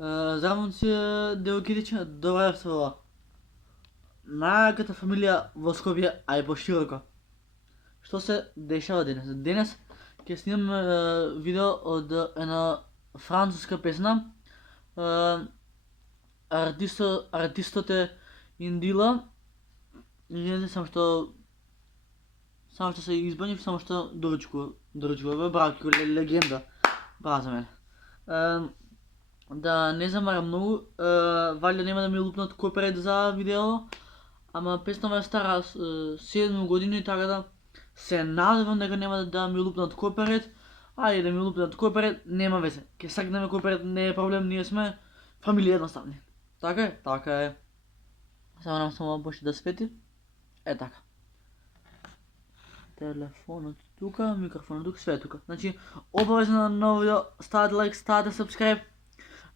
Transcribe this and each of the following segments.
Здравствуйте, Деокидич, добре село. Нашата фамилия во Скопје, а и пошироко. Што се дешава денес? Денес ќе снимам видео од една француска песна. Артистот е Индила. Не само што се избанив, само што доручува, брако, легенда. Бра за мене. Да не замарам многу, валја нема да ми лупнат копирайт за видео, ама песнава е стара 7 години, така да се надевам дека нема да ми лупнат копирайт, а и да ми лупнат копирайт, нема везе. Ке сакнеме копирайт, не е проблем, ние сме фамилија едноставни. Така е? Така е. Само нам само почне да свети. Е така. Телефонот тука, микрофонот тука, све е тука. Значи, обавезно на ново видео, ставате лайк, ставате сабскрайб,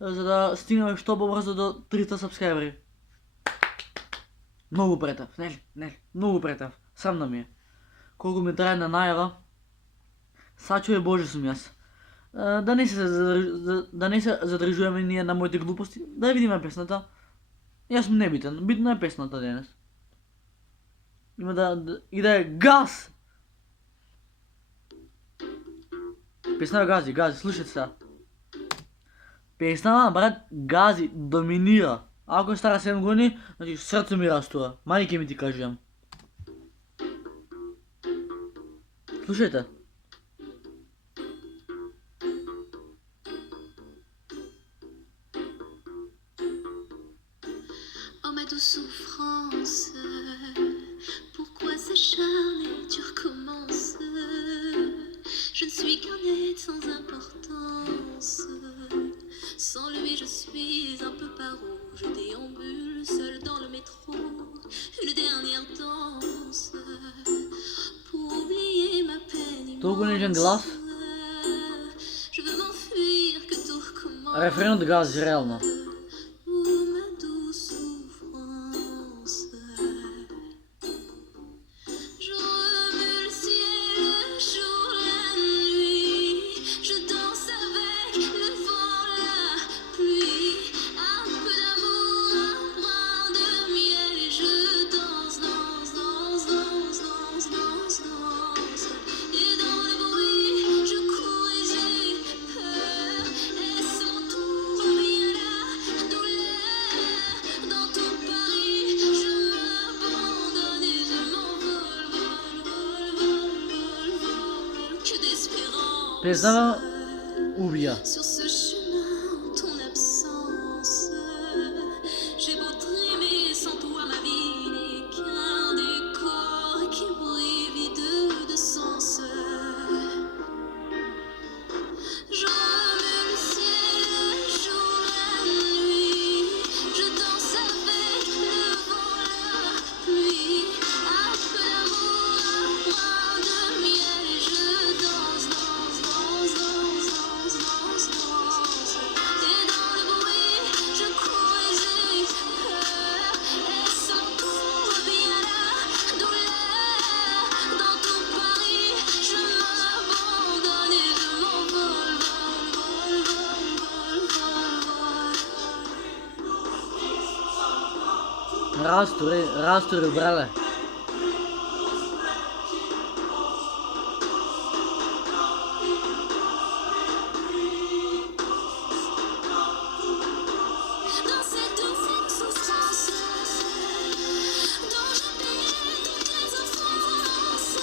за да стигнем што побрзо до 300 сабскрайбери. Многу претав, нели, многу претав. Срамно ми е. Колку ми трае на најава, сачуве Боже сум јас. Да не се задржуваме ние на моите глупости, да видиме песната. Јас сум небитен, битна е песната денес. Има да е газ! Песна гази, слушайте сега. Песна, брат, гази, доминира. Ако е стара 7 години, значи срце ми растува. Мајке ми ти кажувам. Слушайте. Oh ma douce souffrance, pourquoi s'acharner, tu recommences. Je ne suis qu'un être sans importance. Sans lui je suis un peu paro. Je déambule seul dans le métro. Une dernière danse pour oublier ma peine immense. Je veux m'enfuir, que tout recommence. Рефрен от газ, реално. Песна убија. Sur ce chemin, en ton absence, j'ai beau trimer sans toi, ma vie n'est qu'un décor qui brille vide de sens. Je remue le ciel, le jour, la nuit, je danse avec le vent, la pluie, un peu d'amour, un brin de miel, et je danse. Et dans le bruit, je cours et j'ai peur. Et sans tout revient la douleur. Dans tout Paris, je m'abandonne et je m'envole, vol. Растури, брале. Dans cette douce souffrance dont je paie toutes les offenses.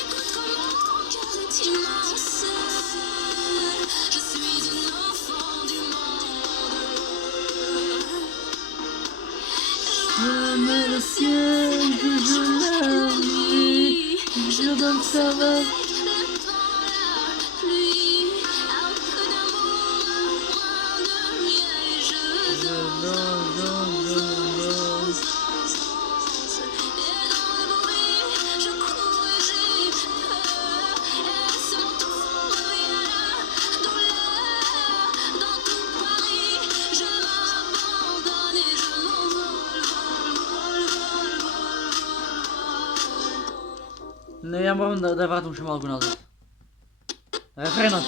Écoute comment mon cœur est immense. Je suis une enfant du monde. Remue le ciel, je joue la nuit, je danse avec. Le vent, la pluie, un peu d'amour, un brin de miel, et je danse. Et dans le bruit, je cours et j'ai peur. Et sans tout revient la douleur. Dans tout Paris, je m'abandonne et je m'envole, vol. Не, ја морам да вратам уште малку назад. Рефренот.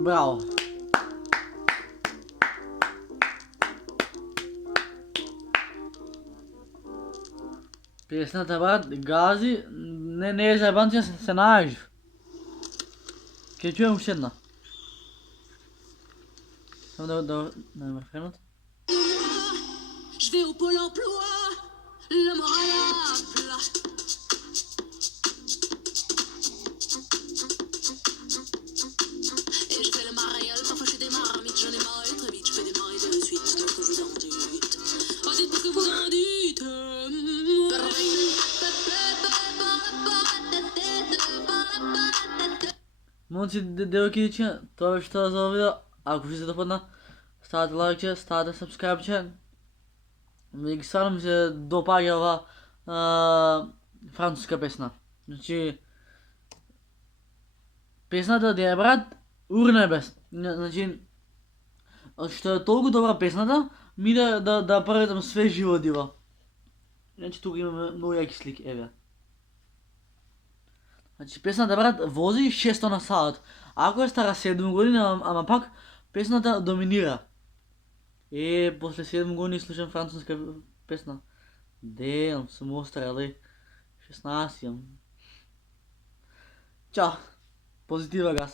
Браво! Песната, брат, гази, не е заебан, че се наежив. Ке чуем още една. Само да ме френат. Je vais au pôle emploi, le moral à plat. Et je fais le mariole, parfois je fais des marmites, j'en ai marre très vite, je fais des maris de suite, donc que vous en dites. Oh, dites ce que vous en dites. Момци, девойки, това беше това за видео. Ако ви се допадна, ставате лайкче, ставате сабскрайбче. И стvarno ми се допаѓа ова француска песна. Значи, песната да е брат, урнебес. Значи, што е толку добра песната, ми да преведам све живодива. Значи, тука имаме многу јаки слики, еве. Значи, песната брат вози 600 на сат. Ако е стара 7 години, ама пак песната доминира. После 7 години слушам француска песна. Дем, съм остарел, 16 имам. Чао! Позитива газ!